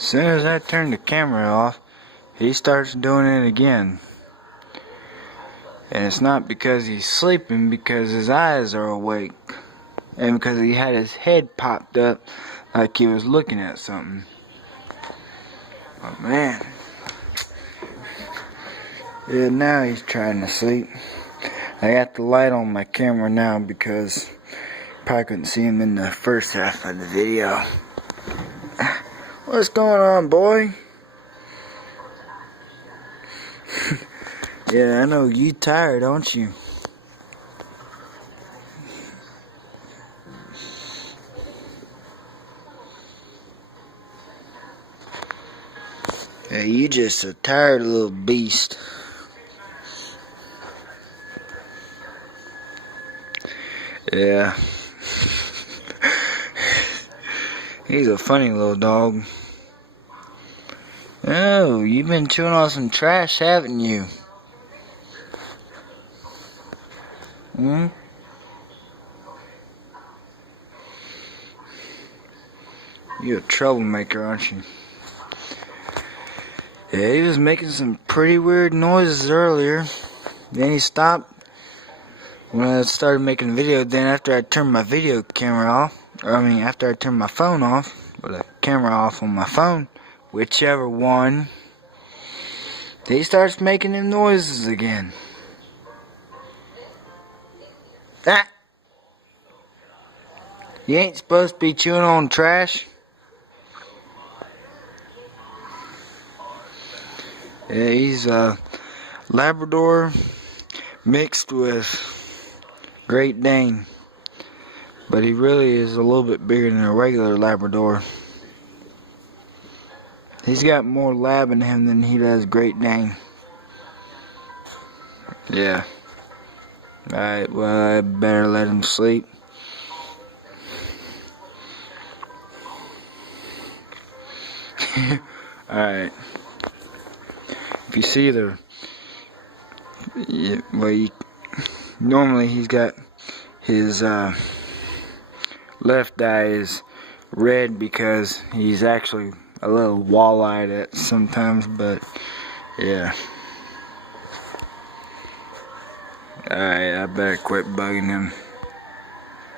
As soon as I turn the camera off, he starts doing it again. And it's not because he's sleeping, because his eyes are awake. And because he had his head popped up like he was looking at something. But man. Yeah, now he's trying to sleep. I got the light on my camera now because you probably couldn't see him in the first half of the video. What's going on, boy? Yeah, I know you tired, aren't you? Yeah, you just a tired little beast. Yeah. He's a funny little dog. Oh, you've been chewing on some trash, haven't you? Hmm? You're a troublemaker, aren't you? Yeah, he was making some pretty weird noises earlier. Then he stopped when I started making a video. Then after I turned my video camera off, after I turned my phone off, or the camera off on my phone, whichever one, he starts making them noises again. Ah! You ain't supposed to be chewing on trash. Yeah, he's a Labrador mixed with Great Dane. But he really is a little bit bigger than a regular Labrador. He's got more lab in him than he does Great Dane. Yeah. Alright, well, I better let him sleep. Alright. If you see normally he's got his left eye is red because he's actually a little wall-eyed at sometimes, but yeah. Alright, I better quit bugging him.